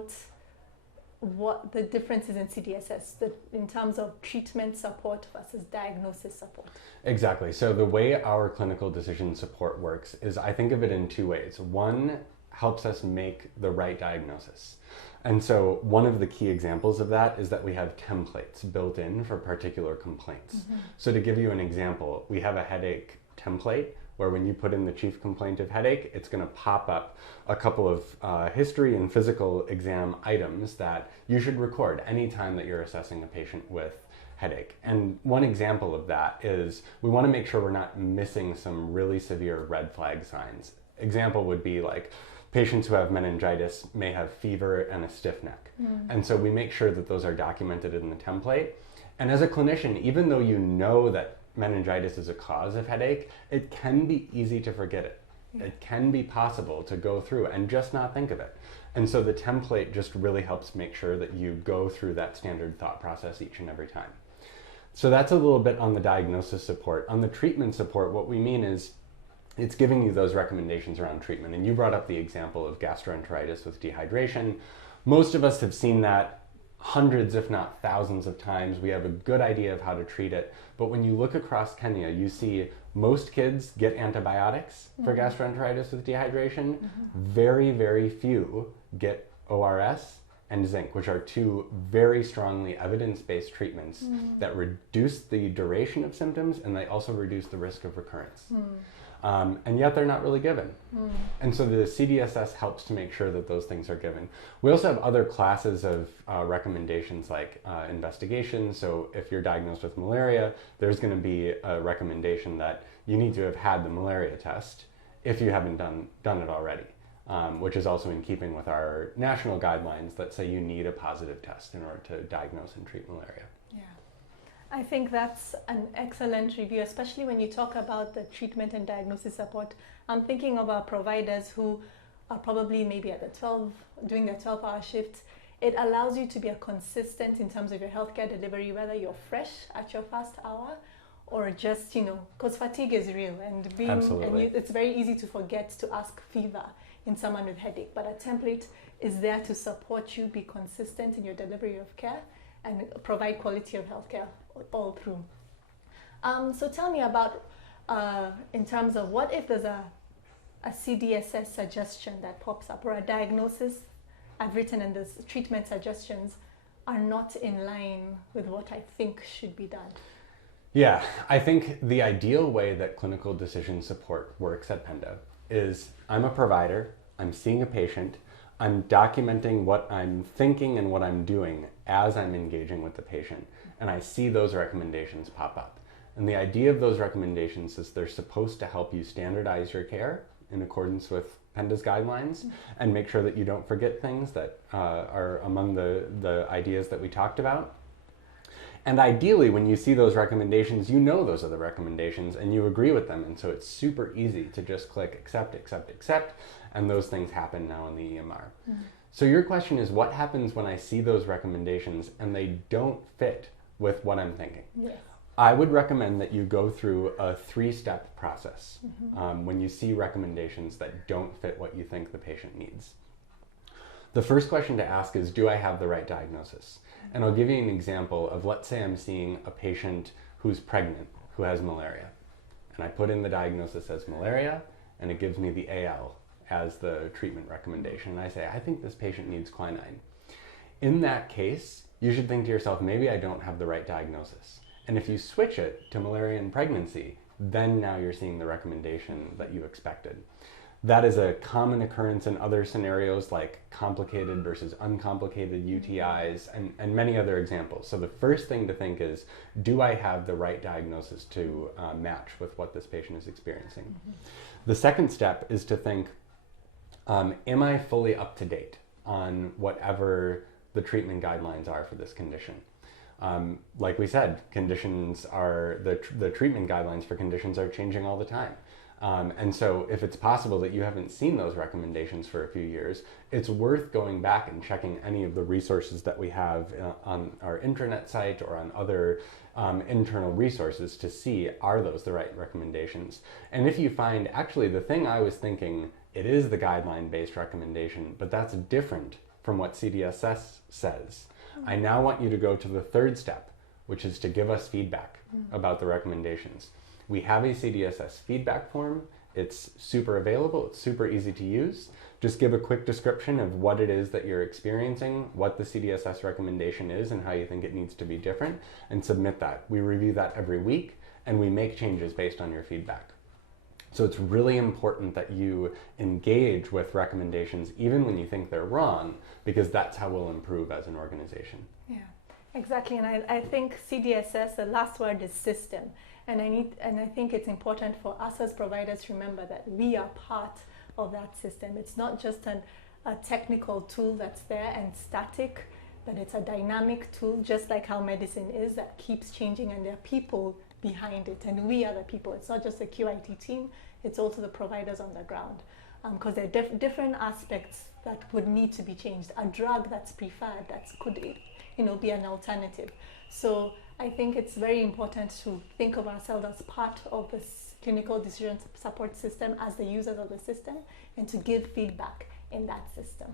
about what the difference is in CDSS in terms of treatment support versus diagnosis support? Exactly. So the way our clinical decision support works is I think of it in two ways. One helps us make the right diagnosis. And so one of the key examples of that is that we have templates built in for particular complaints. So to give you an example, we have a headache template where when you put in the chief complaint of headache, it's going to pop up a couple of history and physical exam items that you should record anytime that you're assessing a patient with headache. And one example of that is we want to make sure we're not missing some really severe red flag signs. Example would be like patients who have meningitis may have fever and a stiff neck. And so we make sure that those are documented in the template. And as a clinician, even though you know that meningitis is a cause of headache, it can be easy to forget it. It can be possible to go through and just not think of it. And so the template just really helps make sure that you go through that standard thought process each and every time. So that's a little bit on the diagnosis support. On the treatment support, what we mean is it's giving you those recommendations around treatment. And you brought up the example of gastroenteritis with dehydration. Most of us have seen that hundreds, if not thousands of times. We have a good idea of how to treat it. But when you look across Kenya, you see most kids get antibiotics for gastroenteritis with dehydration. Very, very few get ORS and zinc, which are two very strongly evidence-based treatments that reduce the duration of symptoms, and they also reduce the risk of recurrence. And yet they're not really given. And so the CDSS helps to make sure that those things are given. We also have other classes of recommendations like investigations. So if you're diagnosed with malaria, there's going to be a recommendation that you need to have had the malaria test if you haven't done it already, which is also in keeping with our national guidelines that say you need a positive test in order to diagnose and treat malaria. I think that's an excellent review, especially when you talk about the treatment and diagnosis support. I'm thinking of our providers who are probably maybe at doing their 12-hour shifts. It allows you to be consistent in terms of your healthcare delivery, whether you're fresh at your first hour or just, because fatigue is real and it's very easy to forget to ask fever in someone with headache. But a template is there to support you be consistent in your delivery of care and provide quality of healthcare all through. So tell me about, in terms of what if there's a CDSS suggestion that pops up or a diagnosis I've written and the treatment suggestions are not in line with what I think should be done? Yeah, I think the ideal way that clinical decision support works at Penda is I'm a provider, I'm seeing a patient, I'm documenting what I'm thinking and what I'm doing as I'm engaging with the patient, and I see those recommendations pop up. And the idea of those recommendations is they're supposed to help you standardize your care in accordance with Penda's guidelines and make sure that you don't forget things that are among the ideas that we talked about. And ideally, when you see those recommendations, you know those are the recommendations and you agree with them. And so it's super easy to just click accept, accept, accept, and those things happen now in the EMR. So your question is, what happens when I see those recommendations and they don't fit with what I'm thinking? Yes. I would recommend that you go through a 3-step process when you see recommendations that don't fit what you think the patient needs. The first question to ask is, do I have the right diagnosis? And I'll give you an example of, let's say I'm seeing a patient who's pregnant, who has malaria. And I put in the diagnosis as malaria, and it gives me the AL as the treatment recommendation. And I say, I think this patient needs quinine. In that case, you should think to yourself, maybe I don't have the right diagnosis. And if you switch it to malaria and pregnancy, then now you're seeing the recommendation that you expected. That is a common occurrence in other scenarios like complicated versus uncomplicated UTIs and many other examples. So the first thing to think is, do I have the right diagnosis to match with what this patient is experiencing? The second step is to think, am I fully up to date on whatever the treatment guidelines are for this condition? Like we said, conditions are, the treatment guidelines for conditions are changing all the time. And so if it's possible that you haven't seen those recommendations for a few years, it's worth going back and checking any of the resources that we have on our intranet site or on other internal resources to see, are those the right recommendations? And if you find, actually, the thing I was thinking, it is the guideline-based recommendation, but that's different from what CDSS says. I now want you to go to the third step, which is to give us feedback about the recommendations. We have a CDSS feedback form. It's super available, it's super easy to use. Just give a quick description of what it is that you're experiencing, what the CDSS recommendation is, and how you think it needs to be different, and submit that. We review that every week, and we make changes based on your feedback. So it's really important that you engage with recommendations even when you think they're wrong, because that's how we'll improve as an organization. Yeah, exactly. And I think CDSS, the last word is system. And I think it's important for us as providers to remember that we are part of that system. It's not just a technical tool that's there and static, but it's a dynamic tool, just like how medicine is, that keeps changing, and there are people behind it, and we are the people. It's not just the QIT team, it's also the providers on the ground, because there are different aspects that would need to be changed. A drug that's preferred, that could be an alternative. So I think it's very important to think of ourselves as part of this clinical decision support system, as the users of the system, and to give feedback in that system.